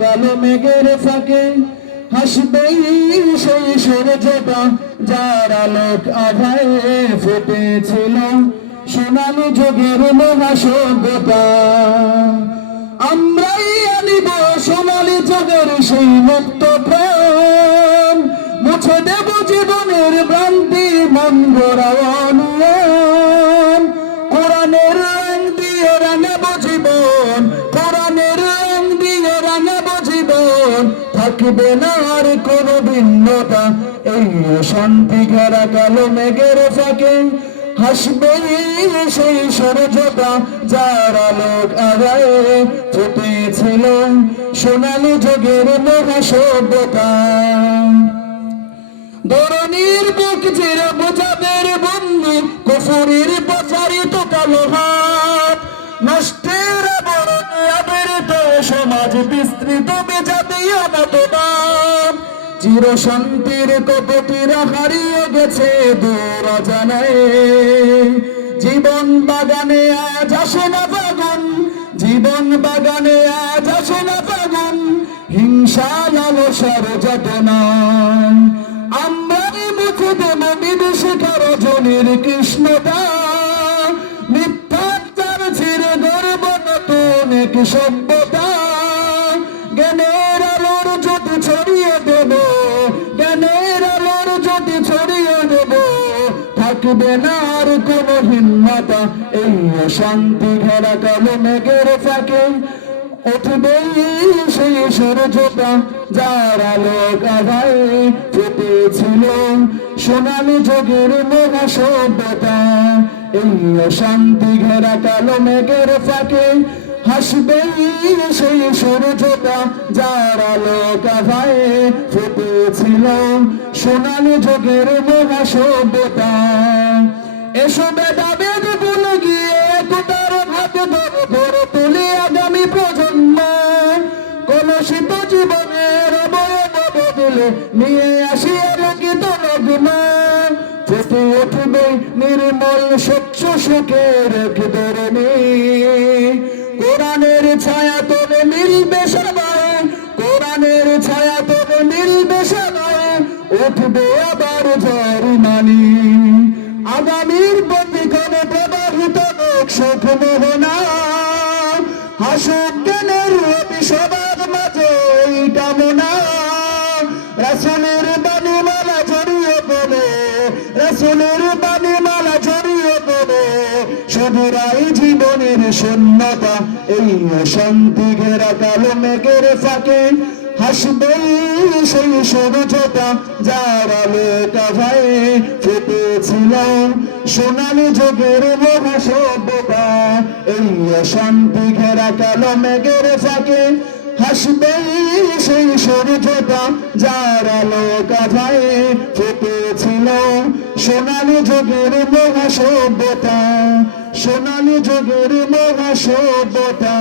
কালো মেঘের ফাঁকে হাসবেই সেই সূর্যটা যার আলোক আভায় ফুটেছিল সোনালী যুগের মহাসভ্যতা। আমরাই আনিব সোনালী যুগের সেই মুক্ত প্রাণ, মুছে দেব জীবনের ভ্রান্তি মঙ্গলায়ন। কোরআনের রং দিয়ে রাঙাব জীবন, কোরআনের রং দিয়ে রাঙাব জীবন, থাকবে না আর কোনো ভিন্নতা এই শান্তি ঘেরা কালো মেঘের ফাঁকে। হাসবে সেই সূর্যটা যার আলোক আগায় ফুটেছিল সোনালী যুগের মহাসভ্যতা। ধরণীর বুক চিরে বোঝাদের বন্দি কুফুরির প্রচারিত কালো হাত, নষ্টের আবরণে আবৃত সমাজ বিস্তৃত বিজাতীয় মতবাদ। চির শান্তির কপটিরা হারিয়ে গেছে দূর অজানায়, জীবন বাগানে আজ আসে না ফাগুন, জীবন বাগানে আজ আসে না ফাগুন, হিংসা লালসার যাতনায়। আমরাই মুছে দেব বিভীষিকার রজনীর কৃষ্ণতা, মিথ্যাচার ছিঁড়ে গর্ব নতুন এক সভ্যতা। জ্ঞানের আলোর জ্যোতি ছড়িয়ে দেব, জ্ঞানের আলোর জ্যোতি ছড়িয়ে দেব, থাকবে না আর কোনো ভিন্নতা এই শান্তি ঘেরা কালো মেঘের ফাঁকে। উঠবেই সেই সূর্যটা যার আলোক আভায় ফুটেছিল সোনালী যুগের মহাসভ্যতা। এই শান্তি ঘেরা কালো মেঘের ফাঁকে হাসবেই সেই সূর্যটা যার আলোক আভায় ফুটেছিল সোনালী যুগের মহাসভ্যতা। এসো ভেদাভেদ ভুলে গিয়ে একতার হাতে ধরে ধরে তুলি আগামী প্রজন্ম, কলুষিত জীবনের অবয়ব বদলে নিয়ে আসি আলোকিত লগ্ন। ফুটে উঠবে নির্মল স্বচ্ছ সুখের এক ধরনী, কোরআনের ছায়া তবে মিলবে সবাই, কোরআনের ছায়া তবে মিলবে সবাই, উঠবে আবার ঝড় মানি। আগামীর প্রতিক্ষণে প্রবাহিত লোক সুখ মোহনা, হাসুক জ্ঞানের রবি সবার মাঝে এই কামনা। রাসূলের বাণীমালা জড়িয়ে পড়ে, রাসূলের বাণীমালা জড়িয়ে পড়ে, শুধুরাই জীবনের শূন্যতা এই শান্তি ঘেরা কালো মেঘের ফাঁকে। হাসবেই সেই সূর্যটা যার আলোক আভায় ফুটেছিল সোনালী যুগের মহাসভ্যতা। এই শান্তি ঘেরা কালো মেঘের ফাঁকে হাসবেই সেই সূর্যটা যার আলোক আভায় ফুটেছিল সোনালী যুগের মহাসভ্যতা, সোনালী যুগের মহাসভ্যতা।